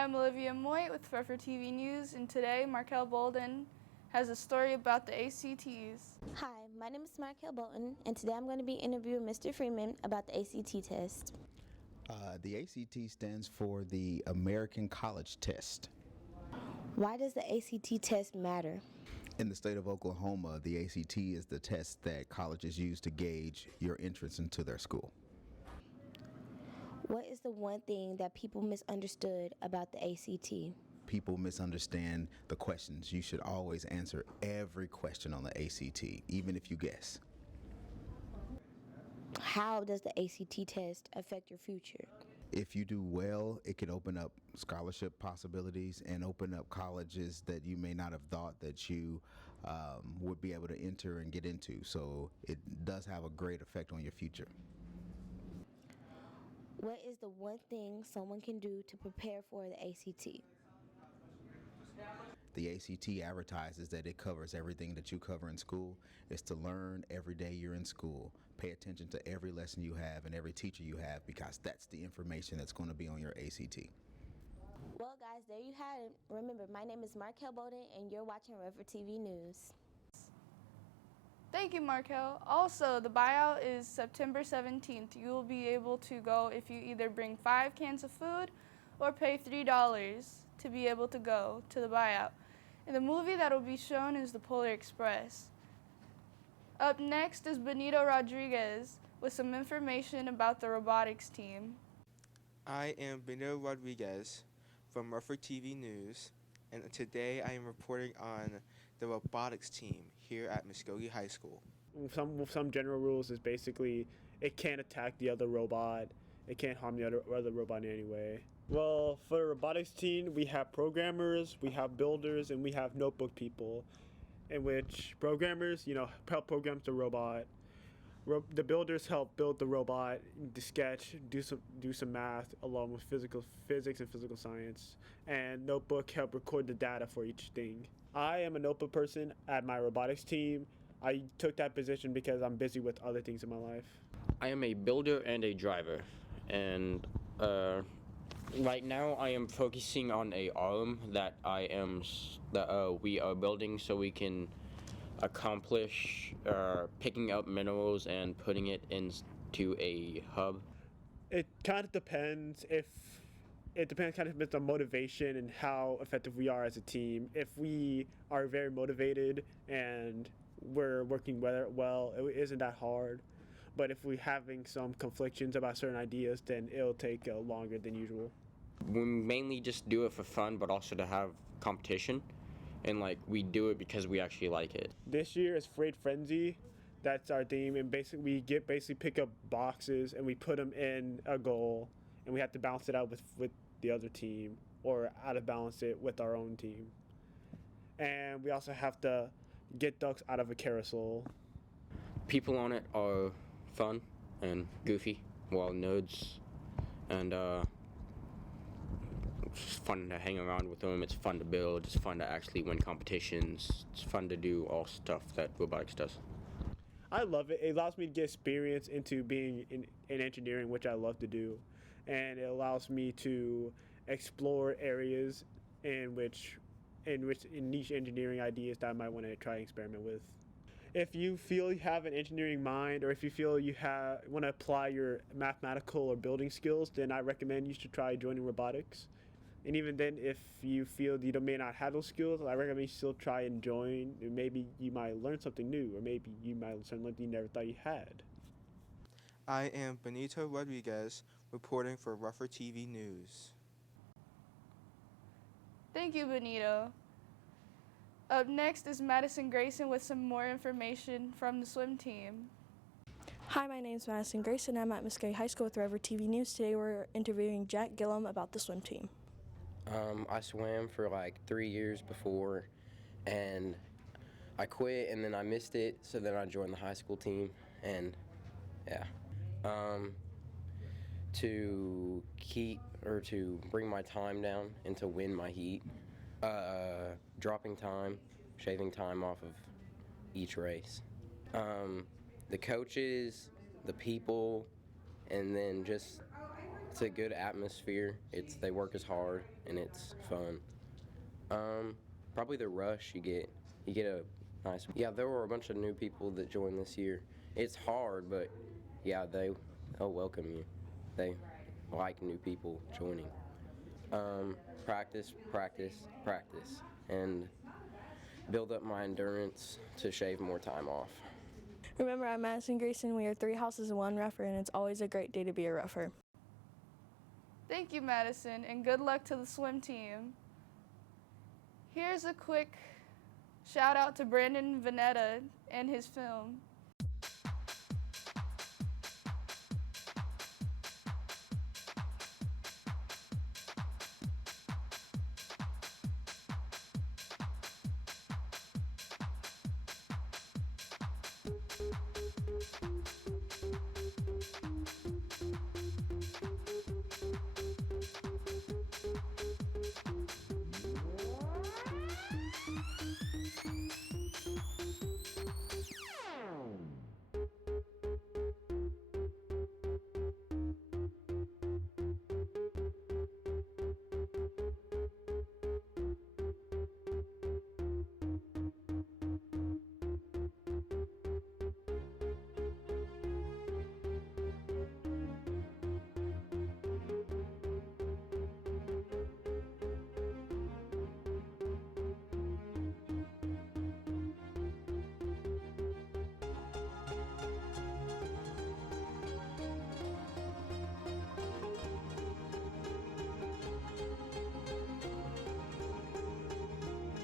Hi, I'm Olivia Moit with Forever TV News, and today Markel Bolden has a story about the ACTs. Hi, my name is Markel Bolton, and today I'm going to be interviewing Mr. Freeman about the ACT test. The ACT stands for the American College Test. Why does the ACT test matter? In the state of Oklahoma, the ACT is the test that colleges use to gauge your entrance into their school. What is the one thing that people misunderstood about the ACT? People misunderstand the questions. You should always answer every question on the ACT, even if you guess. How does the ACT test affect your future? If you do well, it can open up scholarship possibilities and open up colleges that you may not have thought that you would be able to enter and get into. So it does have a great effect on your future. What is the one thing someone can do to prepare for the ACT? The ACT advertises that it covers everything that you cover in school. It's to learn every day you're in school. Pay attention to every lesson you have and every teacher you have, because that's the information that's going to be on your ACT. Well, guys, there you have it. Remember, my name is Markel Bolden, and you're watching Forever TV News. Thank you, Markel. Also, the buyout is September 17th. You will be able to go if you either bring 5 cans of food or pay $3 to be able to go to the buyout. And the movie that will be shown is The Polar Express. Up next is Benito Rodriguez with some information about the robotics team. I am Benito Rodriguez from Forever TV News, and today I am reporting on the robotics team here at Muskogee High School. Some general rules is basically it can't attack the other robot. It can't harm the other robot in any way. Well, for the robotics team, we have programmers, we have builders, and we have notebook people, in which programmers, help program the robot. The builders help build the robot, the sketch, do some math along with physics and physical science, and notebook help record the data for each thing. I am a notebook person at my robotics team. I took that position because I'm busy with other things in my life. I am a builder and a driver, and right now I am focusing on a arm that we are building so we can accomplish picking up minerals and putting it into a hub. It kind of depends on motivation and how effective we are as a team. If we are very motivated and we're working well, it isn't that hard. But if we're having some conflictions about certain ideas, then it'll take longer than usual. We mainly just do it for fun, but also to have competition. And we do it because we actually like it. This year is Freight Frenzy. That's our theme, and basically pick up boxes and we put them in a goal, and we have to balance it out with the other team, or out of balance it with our own team. And we also have to get ducks out of a carousel. People on it are fun and goofy, while nerds, and it's fun to hang around with them. It's fun to build. It's fun to actually win competitions. It's fun to do all stuff that robotics does. I love it. It allows me to get experience into being in engineering, which I love to do, and it allows me to explore areas in niche engineering ideas that I might want to try and experiment with. If you feel you have an engineering mind, or if you feel you want to apply your mathematical or building skills, then I recommend you should try joining robotics. And even then, if you feel you may not have those skills, I recommend you still try and join. Maybe you might learn something new, or maybe you might learn something you never thought you had. I am Benito Rodriguez reporting for Forever TV News. Thank you, Benito. Up next is Madison Grayson with some more information from the swim team. Hi, my name is Madison Grayson. I'm at Muskogee High School with Forever TV News. Today we're interviewing Jack Gillum about the swim team. I swam for 3 years before, and I quit, and then I missed it, so then I joined the high school team, and yeah. To bring my time down and to win my heat, dropping time, shaving time off of each race. The coaches, the people, and then just It's a good atmosphere. They work as hard and it's fun. Probably the rush you get. You get a nice. Yeah, there were a bunch of new people that joined this year. It's hard, but yeah, they'll welcome you. They like new people joining. Practice, practice, practice, and build up my endurance to shave more time off. Remember, I'm Madison Grayson. We are 3 houses and 1 rougher, and it's always a great day to be a rougher. Thank you, Madison, and good luck to the swim team. Here's a quick shout out to Brandon Vanetta and his film.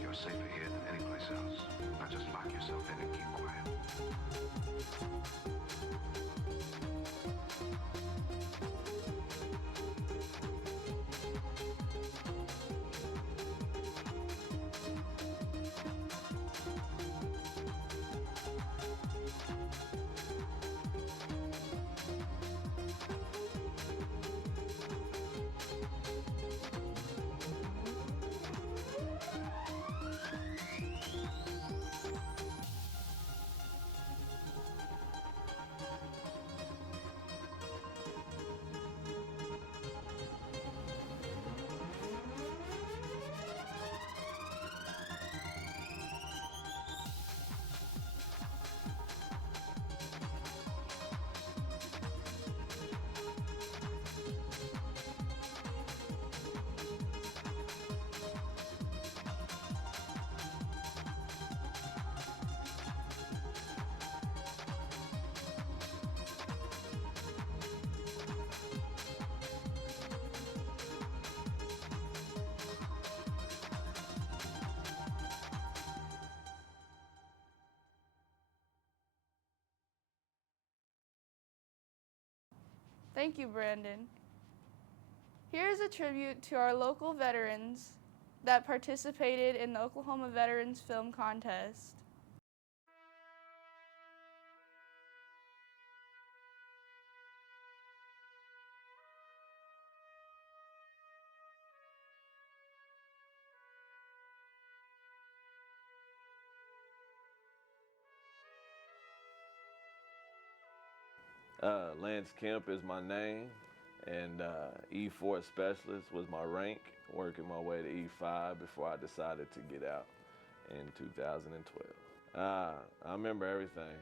You're safer here than anyplace else. Now just lock yourself in and keep quiet. Thank you, Brandon. Here's a tribute to our local veterans that participated in the Oklahoma Veterans Film Contest. Lance Kemp is my name, and E4 Specialist was my rank, working my way to E5 before I decided to get out in 2012. I remember everything.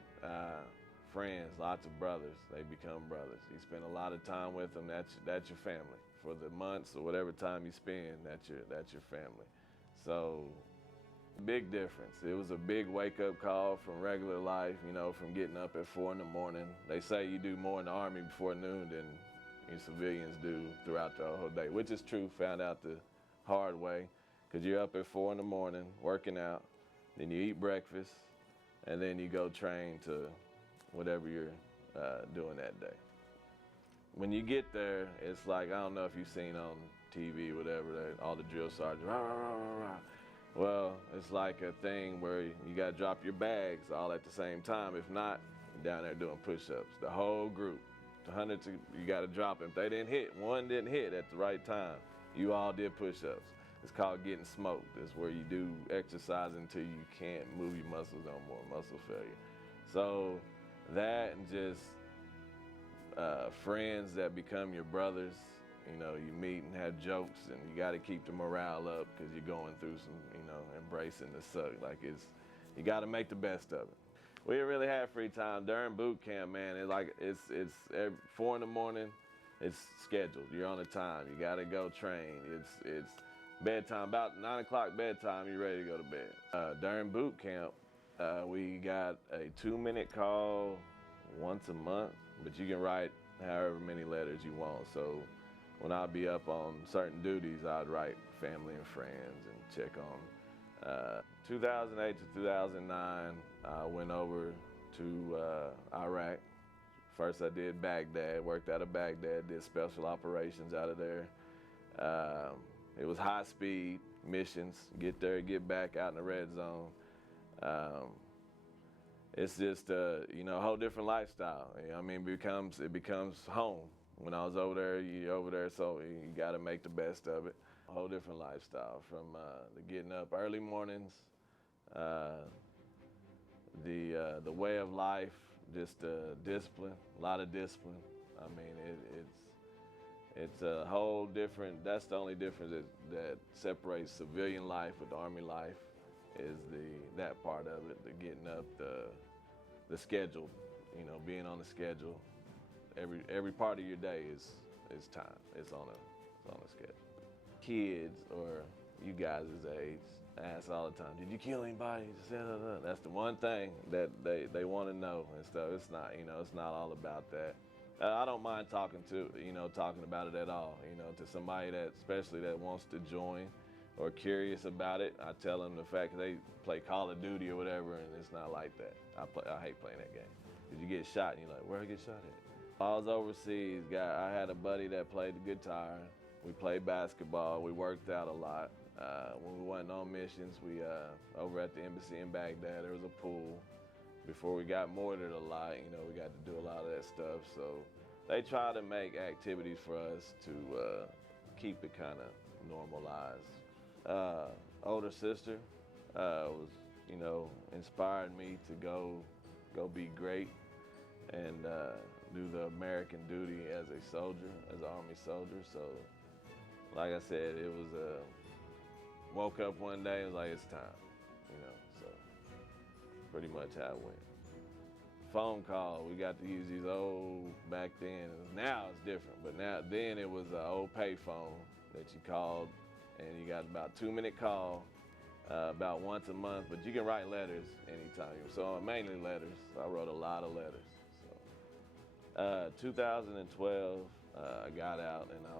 Friends, lots of brothers, they become brothers. You spend a lot of time with them, that's your family. For the months or whatever time you spend, that's your family. So, big difference. It was a big wake-up call from regular life, from getting up at 4 in the morning. They say you do more in the Army before noon than you civilians do throughout the whole day, which is true, found out the hard way, because you're up at 4 in the morning, working out, then you eat breakfast, and then you go train to whatever you're doing that day. When you get there, it's like, I don't know if you've seen on TV, whatever, all the drill sergeants, rah, rah, rah, rah, rah. Well, it's like a thing where you got to drop your bags all at the same time. If not, you're down there doing push-ups. The whole group, the hundreds, you got to drop them. If they didn't hit, one didn't hit at the right time, you all did push-ups. It's called getting smoked. It's where you do exercise until you can't move your muscles no more, muscle failure. So that and just friends that become your brothers. You know, you meet and have jokes, and you got to keep the morale up because you're going through some, you know, embracing the suck. Like you got to make the best of it. We didn't really have free time during boot camp, man. It's 4 in the morning. It's scheduled. You're on the time. You got to go train. It's bedtime. About 9 o'clock bedtime. You're ready to go to bed. During boot camp, we got a 2-minute call once a month, but you can write however many letters you want. So when I'd be up on certain duties, I'd write family and friends and check on. 2008 to 2009, I went over to Iraq. First I did Baghdad, worked out of Baghdad, did special operations out of there. It was high speed missions, get there, get back out in the red zone. It's just a whole different lifestyle. I mean, it becomes home. When I was over there, you're over there, so you got to make the best of it. A whole different lifestyle from the getting up early mornings, the way of life, just discipline, a lot of discipline. I mean, it's a whole different. That's the only difference that separates civilian life with Army life is that part of it, the getting up, the schedule, being on the schedule. Every part of your day is time. It's on a schedule. Kids or you guys' age ask all the time, did you kill anybody? That's the one thing that they want to know and stuff. It's not, it's not all about that. I don't mind talking about it at all, to somebody especially that wants to join or curious about it. I tell them the fact that they play Call of Duty or whatever, and it's not like that. I hate playing that game. Because you get shot and you're like, where I get shot at? I was overseas, I had a buddy that played the guitar. We played basketball. We worked out a lot. When we went on missions, we over at the embassy in Baghdad, there was a pool. Before we got mortared a lot, we got to do a lot of that stuff. So they try to make activities for us to keep it kind of normalized. Older sister was, inspired me to go be great and do the American duty as a soldier, as an Army soldier. So, like I said, it was woke up one day and was like, it's time, so pretty much how it went. Phone call, we got to use these old, back then, now it's different, but then it was an old pay phone that you called and you got about a 2-minute call about once a month, but you can write letters anytime. So mainly letters, I wrote a lot of letters. 2012, I got out and I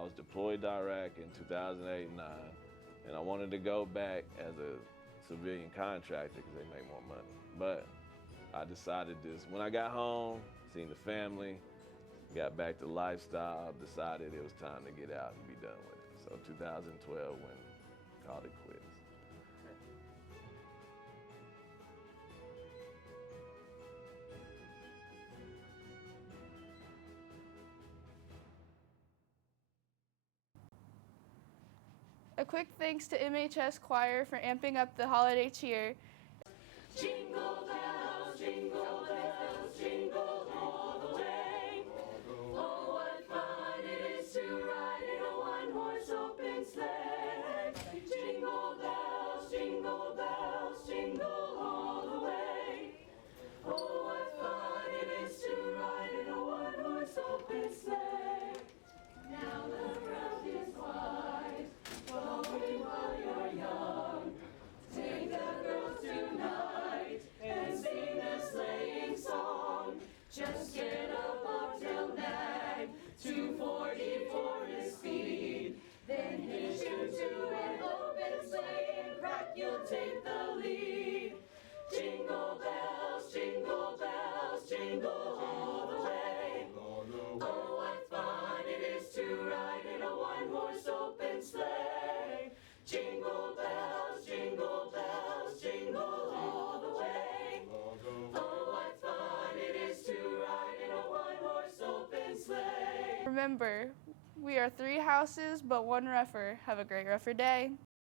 was deployed to Iraq in 2008 and 9, and I wanted to go back as a civilian contractor because they make more money. But I decided this, when I got home, seen the family, got back to lifestyle, decided it was time to get out and be done with it. So 2012 when called it quits. A quick thanks to MHS Choir for amping up the holiday cheer. Jingle bells, jingle bells, jingle all the way. Oh, what fun it is to ride in a one-horse open sleigh. Jingle bells, jingle bells, jingle all the way. Oh, what fun it is to ride in a one-horse open sleigh. Now the ground is wide. Going while you're young. Take the girls tonight and sing a sleighing song. Just get a bobtail nag, 240 for his speed. Then hitch him to an open sleigh and crack, you'll take the lead. Jingle bells, jingle bells, jingle all the way. Oh, what fun it is to ride in a one-horse open sleigh. Jingle bells, jingle bells, jingle all the way. Oh, what fun it is to ride in a one-horse open sleigh. Remember, we are 3 houses but 1 rougher. Have a great rougher day.